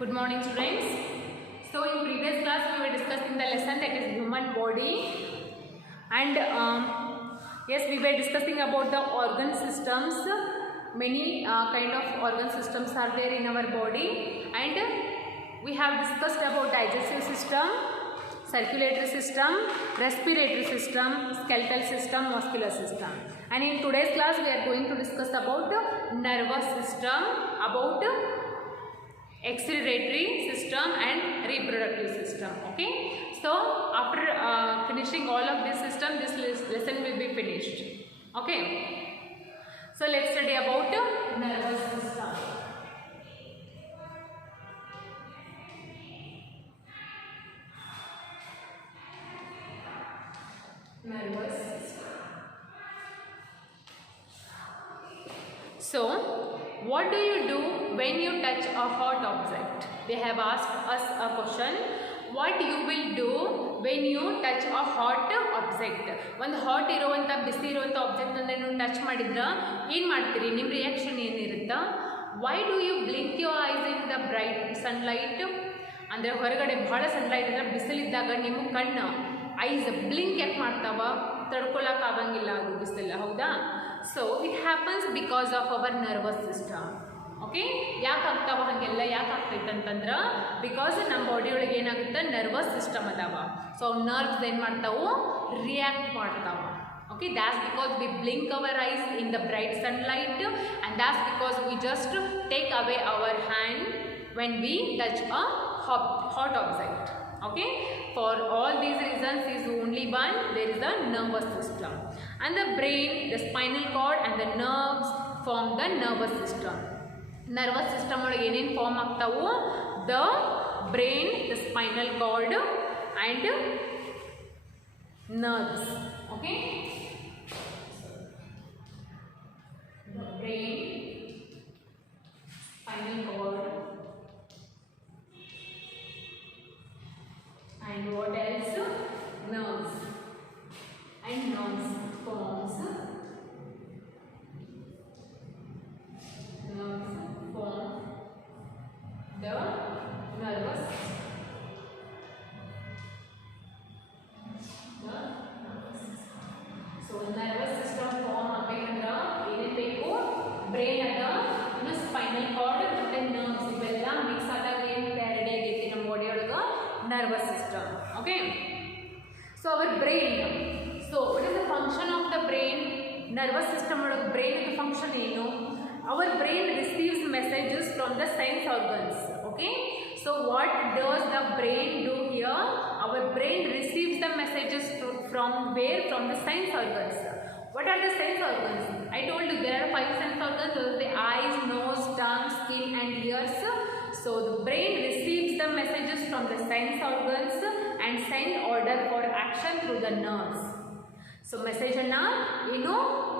Good morning, students. So in previous class we were discussing the lesson that is human body, and yes, we were discussing about the organ systems. Many kind of organ systems are there in our body, and we have discussed about digestive system, circulatory system, respiratory system, skeletal system, muscular system. And in today's class we are going to discuss about nervous system, about excretory system and reproductive system. Okay, so after finishing all of this system, this lesson will be finished. Okay, so let's study about nervous system. Nervous system. So what do you do when you touch a hot object? They have asked us a question. What you will do when you touch a hot object? ಒಂದು hot ಇರುವಂಥ ಬಿಸಿ ಇರುವಂಥ ಆಬ್ಜೆಕ್ಟನ್ನು ನೀವು touch ಮಾಡಿದ್ರೆ ಏನು ಮಾಡ್ತೀರಿ? ನಿಮ್ಮ reaction ಏನಿರುತ್ತಾ? Why do you blink your eyes in the bright sunlight? ಅಂದರೆ ಹೊರಗಡೆ ಭಾಳ ಸನ್ಲೈಟ್ ಇದ್ರೆ ಬಿಸಿಲಿದ್ದಾಗ ನಿಮ್ಮ ಕಣ್ಣು ಐಸ್ ಬ್ಲಿಂಕ್ ಯಾಕೆ ಮಾಡ್ತಾವ? ತಡ್ಕೊಳ್ಳೋಕ್ಕಾಗಂಗಿಲ್ಲ ಅದು ಬಿಸಿಲ, ಹೌದಾ? So it happens because of our nervous system. Okay, ಯಾಕೆ ಆಗ್ತಾವ ಹಾಗೆಲ್ಲ? ಯಾಕೆ ಆಗ್ತೈತೆ ಅಂತಂದ್ರೆ ಬಿಕಾಸ್ ನಮ್ಮ ಬಾಡಿ ಒಳಗೆ ಏನಾಗುತ್ತೆ, ನರ್ವಸ್ ಸಿಸ್ಟಮ್ ಅದಾವ. ಸೊ ನರ್ವ್ಸ್ ಏನು ಮಾಡ್ತಾವು? ರಿಯಾಕ್ಟ್ ಮಾಡ್ತಾವ. Okay, that's because we blink our eyes in the bright sunlight, and that's because we just take away our hand when we touch a hot object. Okay, for all these reasons is only one, there is the nervous system, and the brain, the spinal cord and the nerves form the nervous system. Nervous system ಒಳಗೆ ಏನೇನು form ಆಗ್ತಾವು? The brain, the spinal cord and nerves. Okay, the brain, spinal cord and what else? Nerves. And nerves forms the nervous system. So nervous system form ಆಗಬೇಕಂದ್ರೆ ಏನೇನು ಬೇಕು? Brain ಅದ, ಇನ್ನು spinal cord ಮತ್ತು nerves ಇವೆಲ್ಲ mix ಆದಾಗ ಏನು ready ಆಗೈತಿ ನಮ್ಮ ಬಾಡಿ ಒಳಗೆ? nervous system. Okay, so our brain, so what is the function of the brain? Nervous system ಒಳಗೆ brain ದ function ಏನು? Our brain receives messages from the sense organs. Okay, so what does the brain do here? Our brain receives the messages from where? From the sense organs. What are the sense organs? I told you there are 5 sense organs. Those are the eyes, nose, tongue, skin and ears. So the brain receives the messages from the sense organs and send order for action through the nerves. So message ಅನ್ನು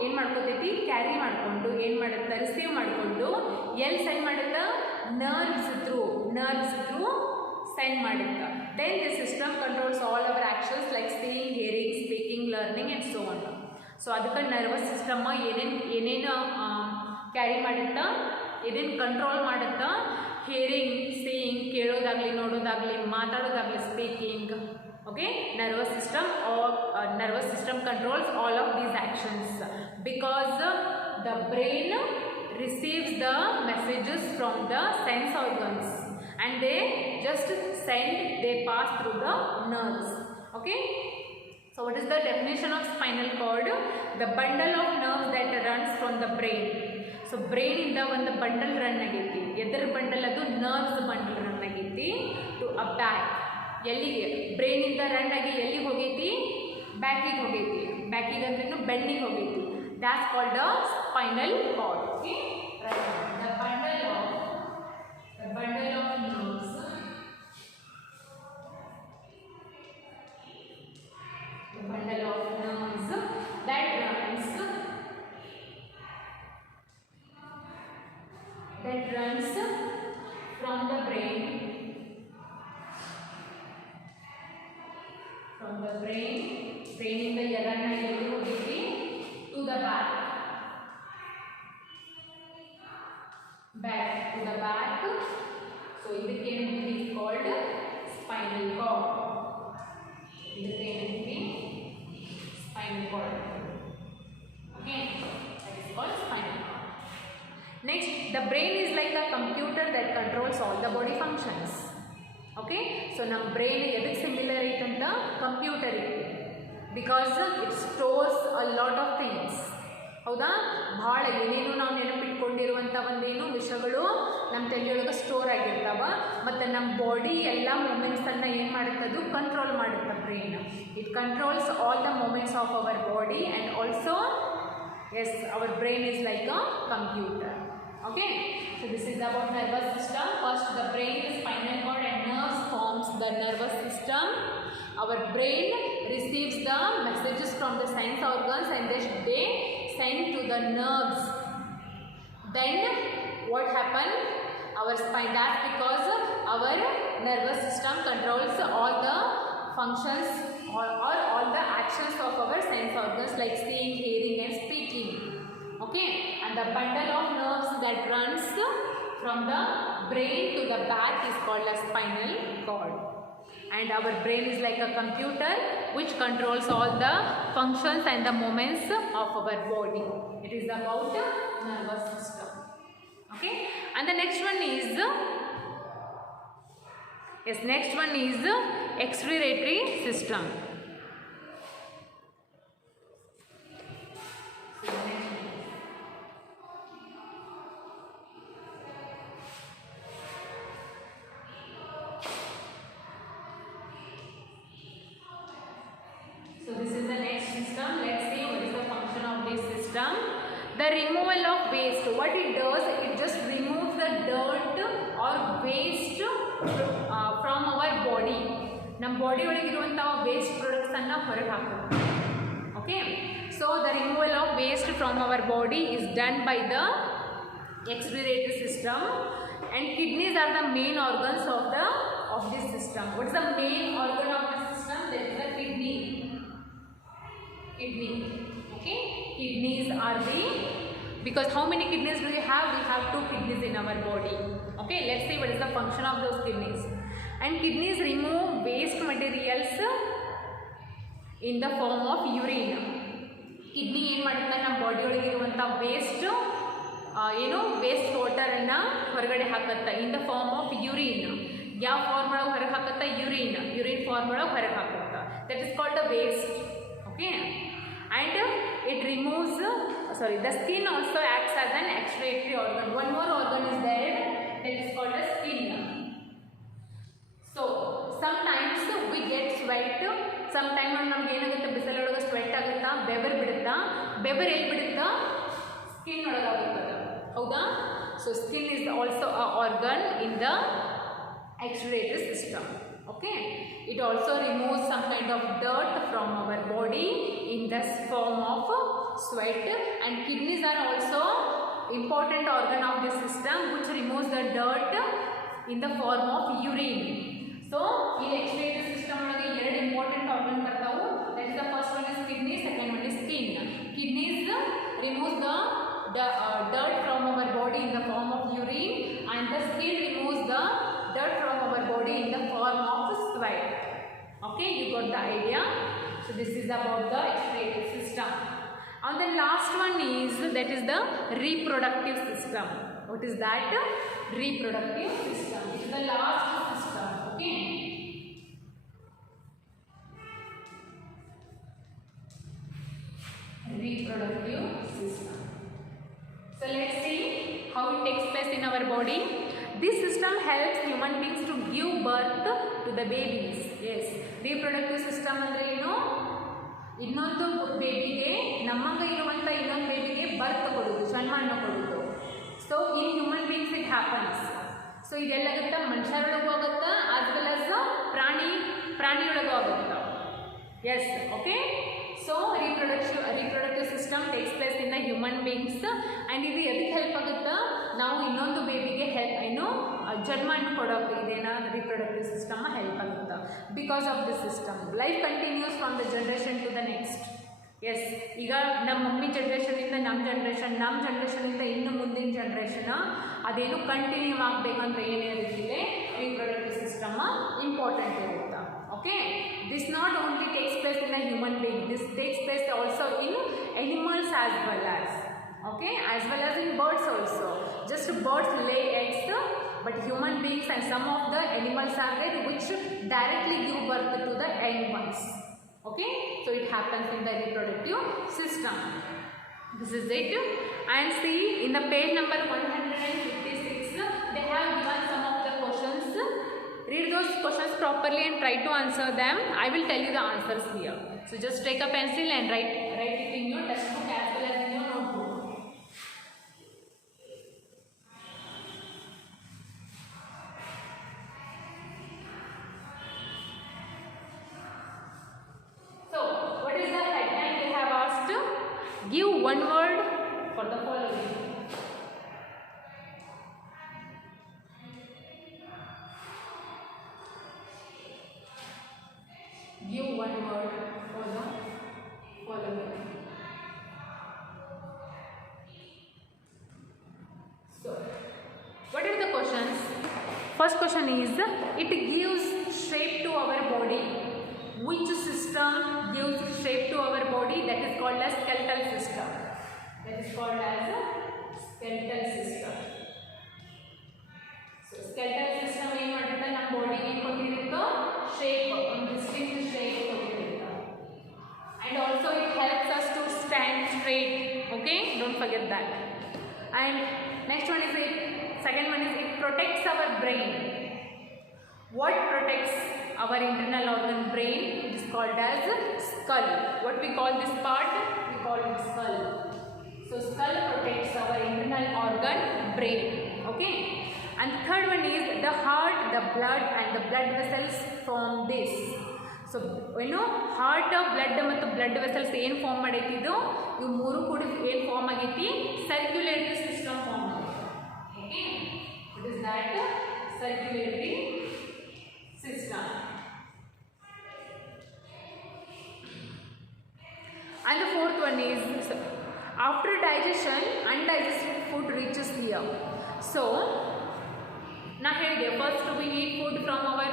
ಏನು ಮಾಡ್ಕೋತೈತಿ? Carry ಮಾಡಿಕೊಂಡು ಏನು ಮಾಡುತ್ತೆ? Receive ಮಾಡಿಕೊಂಡು ಎಲ್ಲಿ send ಮಾಡುತ್ತೆ? nerves through send ಮಾಡುತ್ತೆ. Then the system controls all our actions like seeing, hearing, speaking, learning and so on. So ಅದಕ್ಕೆ ನರ್ವಸ್ ಸಿಸ್ಟಮ್ ಏನೇನು ಕ್ಯಾರಿ ಮಾಡುತ್ತಾ? ಏನೇನು ಕಂಟ್ರೋಲ್ ಮಾಡುತ್ತಾ? ಹಿಯರಿಂಗ್, ಸೀಯಿಂಗ್, ಕೇಳೋದಾಗಲಿ, ನೋಡೋದಾಗಲಿ, ಮಾತಾಡೋದಾಗಲಿ, speaking. Okay, nervous system controls all of these actions because the brain receives the messages from the sense organs and they pass through the nerves. Okay, so what is the definition of spinal cord? The bundle of nerves that runs from the brain. So ಬ್ರೈನಿಂದ ಒಂದು bundle run ಆಗೈತಿ. ಎದರ bundle? ಅದು nerves bundle run ಆಗೈತಿ to a back. ಎಲ್ಲಿಗೆ? ಬ್ರೈನಿಂದ run ಆಗಿ ಎಲ್ಲಿಗೆ ಹೋಗೈತಿ? ಬ್ಯಾಕಿಗೆ ಹೋಗೈತಿ. ಬ್ಯಾಕಿಗೆ ಅಂದ್ರೇನು? ಬೆನ್ನಿಗೆ ಹೋಗೈತಿ. That's called a spinal cord. Okay, the bundle of nerves, the bundle of nerves that runs from the brain, brain in the run ಎಲ್ಲಿ ಹೋಗೈತಿ? to the back to the back. So ಇದಕ್ಕೆ spinal cord. ಇದಕ್ಕೆ ಏನಂತೀವಿ spinal cord. Okay, that is called spinal cord. Next, the brain is like a computer that controls all the body functions. Okay, so ನಮ್ಮ brain ಎದಕ್ಕೆ similar ಐತಂತ computer ಇದೆ because it stores a lot of things. ಹೌದಾ, ಭಾಳ ಏನೇನು ನಾವು ನೆನಪಿಟ್ಕೊಂಡಿರುವಂಥ ಒಂದೇನು ವಿಷಯಗಳು ನಮ್ಮ ತಲೆಯೊಳಗೆ ಸ್ಟೋರ್ ಆಗಿರ್ತಾವ. ಮತ್ತು ನಮ್ಮ ಬಾಡಿ ಎಲ್ಲ ಮೂಮೆಂಟ್ಸನ್ನು ಏನು ಮಾಡುತ್ತದು ಕಂಟ್ರೋಲ್ ಮಾಡುತ್ತೆ brain. It controls all the movements of our body and also yes, our brain is like a computer. Okay, so this is about nervous system. First, the brain, the spinal cord and nerves forms the nervous system. Our brain receives the messages from the sense organs and they send to the nerves. Then what happen? Our spine, that's because our nervous system controls all the functions or all the actions of our sense organs like seeing, hearing and speaking. Okay, and the bundle of nerves that runs from the brain to the back is called a spinal cord. And our brain is like a computer which controls all the functions and the movements of our body. It is about the nervous system. Okay, and the next one is excretory system. So this is the next system. Let's see what is the function of this system. The removal of waste. What it does, it just removes the dirt or waste from our body. ನಮ್ಮ body ಒಳಗಿರುವಂಥ waste ಪ್ರಾಡಕ್ಟ್ಸನ್ನು ಹೊರಗೆ ಹಾಕುತ್ತೆ. Okay, so the removal of waste from our body is done by the excretory system, and kidneys are the main organs of this system. What is the main organ of the system? That is the kidney. Okay, kidneys are the, because how many kidneys do we have? We have 2 kidneys in our body. Okay, let's see what is the function of those kidneys. And kidneys remove waste materials in the form of urine. Kidney ಏನು ಮಾಡುತ್ತೆ, ನಮ್ಮ body ಒಳಗೆ ಇರುವಂಥ waste waste ವಾಟರನ್ನು ಹೊರಗಡೆ ಹಾಕುತ್ತೆ in the form of urine. ಯಾವ form ಒಳಗೆ ಹೊರಗೆ ಹಾಕುತ್ತೆ? ಯೂರಿನ್ ಫಾರ್ಮ್ ಒಳಗೆ ಹೊರಗೆ ಹಾಕುತ್ತೆ. That is called the waste. Okay, and it removes the skin also acts as an excretory organ. One more organ is there, that is called the skin. So sometimes we get sweat, sometimes ನಮ್ಗೆ ಏನಾಗುತ್ತೆ, ಬಿಸಿಲೊಳಗೆ sweat ಆಗುತ್ತಾ, ಬೆವರು ಬಿಡುತ್ತಾ. ಬೆವರು ಎಲ್ಲಿ ಬಿಡುತ್ತಾ? Skin ಒಳಗಾಗುತ್ತದೆ. ಹೌದಾ? So skin is also a organ in the excretory system. Okay, it also removes some kind of dirt from our body in the form of sweat, and kidneys are also important organ of this system which removes the dirt in the form of urine. So in excretory system ಒಳಗೆ 2 important organ ಬರ್ತಾವು. That is the first one is kidney, second one is skin. Kidneys removes the dirt from our body in the form of urine, and the skin removes the dirt from our body in the form of sweat. Okay, you got the idea. So this is about the excretory system. And the last one is, that is the reproductive system. What is that? Reproductive system. It is the last system. Okay, reproductive system. So let's see how it takes place in our body. This system helps human beings to give birth to the babies. Yes, reproductive system ಅಂದರೆ ಏನು? ಇನ್ನೊಂದು ಬೇಬಿಗೆ, ನಮಗೆ ಇರುವಂಥ ಇನ್ನೊಂದು ಬೇಬಿಗೆ ಬರ್ತ್ ಕೊಡೋದು, ಜನ್ಮವನ್ನು ಕೊಡೋದು. So in human beings it happens. So ಇದೆಲ್ಲಾಗುತ್ತಾ, ಮನುಷ್ಯರೊಳಗೂ ಆಗುತ್ತಾ, ಆಸ್ ವೆಲ್ ಆಸ್ ಪ್ರಾಣಿಯೊಳಗೂ ಆಗುತ್ತಾ. Yes, okay. So reproductive system takes place in the human beings, and ಇದು ಎದಕ್ಕೆ ಹೆಲ್ಪ್ ಆಗುತ್ತಾ? ನಾವು ಇನ್ನೊಂದು ಬೇಬಿಗೆ ಜನ್ಮವನ್ನು ಕೊಡೋಕೆ ಇದೇನಾ reproductive system ಹೆಲ್ಪ್ ಆಗುತ್ತಾ. Because of this system life continues from the generation to the next. Yes, ಈಗ ನಮ್ಮ ಮಮ್ಮಿ ಜನ್ರೇಷನಿಂದ ನಮ್ಮ ಜನ್ರೇಷನಿಂದ ಇನ್ನು ಮುಂದಿನ ಜನ್ರೇಷನ್ ಅದೇನು ಕಂಟಿನ್ಯೂ ಆಗಬೇಕಂದ್ರೆ ಏನೇ ರೀತಿಯಲ್ಲಿ reproductive system important irutte. Okay, this not only takes place in a human being, this takes place also in animals as well as, okay, as well as in birds also. Just birds lay eggs, but human beings and some of the animals are there which directly give birth to the young ones. Okay, so it happens in the reproductive system. This is it. And see, in the page number 156 they have given some of the questions. Read those questions properly and try to answer them. I will tell you the answers here. So just take a pencil and write it in your textbook as well as in your notebook. So what is the headline they have asked? Give one word for the following. Give one word for the following. So, what are the questions? First question is, it gives shape to our body. Which system gives shape to our body? That is called as skeletal system. That is called as a skeletal system. So, skeletal system ಏನು ಮಾಡುತ್ತೆ ನಮ್ಮ ಬಾಡಿಗೆ ಏನು ಕೊಟ್ಟಿರುತ್ತೋ shape, ಒಂದು distinct shape ಕೊಟ್ಟಿರುತ್ತೆ. And also it helps us to stand straight. Okay, don't forget that. And next one is it. Second one is it protects our brain. What protects our internal organ brain? It is called as skull. What we call this part? We call it skull. So skull protects our internal organ brain. Okay. And third one is the heart, the blood and the blood vessels from this. So you know, heart, blood ಮತ್ತು blood vessels ಏನು form ಮಾಡೈತಿದ್ದು, ಇವು ಮೂರು ಕೂಡ ಏನು form ಆಗೈತಿ, circulatory system form ಆಗೈತಿ. Okay, it is that circulatory system. And the fourth one is, after digestion undigested food reaches here. So now here first we eat food from our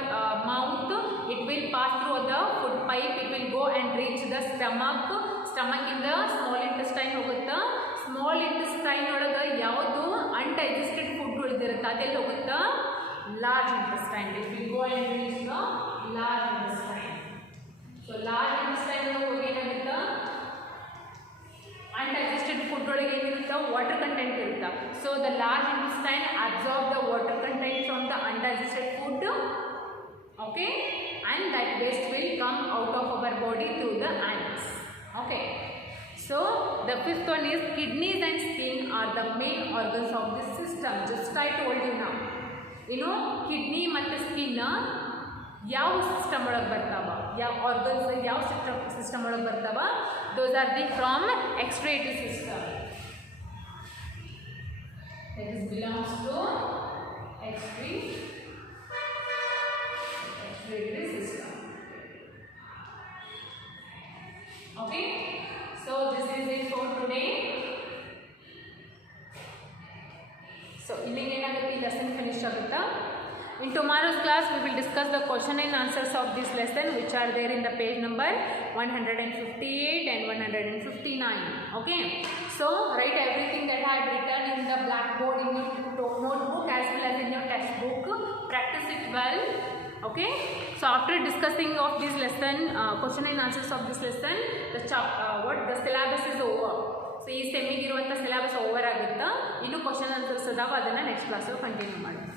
mouth, it will pass through the food pipe, it will go and reach the stomach. Stomach in the small intestine ಹೋಗುತ್ತಾ. Small intestine ಒಳಗೆ ಯಾವುದು undigested food ಉಳಿದಿರುತ್ತೆ ಅದೆಲ್ಲ ಹೋಗುತ್ತಾ, large intestine. It will go and reach the large intestine. So large intestine ಒಳಗೆ ಏನಾಗುತ್ತೆ, undigested food ಒಳಗೆ ಏನಿರುತ್ತೆ, water content ಇರುತ್ತೆ. So the large intestine absorb the water content from the undigested food. Okay, and that waste will come out of our body through the anus. Okay, so the fifth one is kidneys and skin are the main organs of this system. Just I told you now. You know, kidney ಮತ್ತು skin ಯಾವ system ಒಳಗೆ ಬರ್ತಾವ, ಯಾವ organs ಯಾವ system ಒಳಗೆ ಬರ್ತಾವ, those are the from excretory system. That is belongs to excretory system. Okay, so this is it for today. So ಇಲ್ಲಿಗೆ ಏನಾಗುತ್ತೆ, ಈ ಲೆಸನ್ ಫಿನಿಶ್ ಆಗುತ್ತಾ. In tomorrow's class we will discuss the question and answers of this lesson which are there in the page number 158 and 159. Okay, so write everything that I have written in the blackboard, in your notebook as well as in your textbook. Practice it well. Okay, so after discussing of this lesson, question and answers of this lesson, the syllabus is over. So ಈ ಸೆಮಿಗೆ ಇರುವಂಥ syllabus over ಆಗುತ್ತಾ, ಇನ್ನು question answers ಅದಾವ, ಅದನ್ನು next ಕ್ಲಾಸಲ್ಲಿ continue ಮಾಡೋಣ.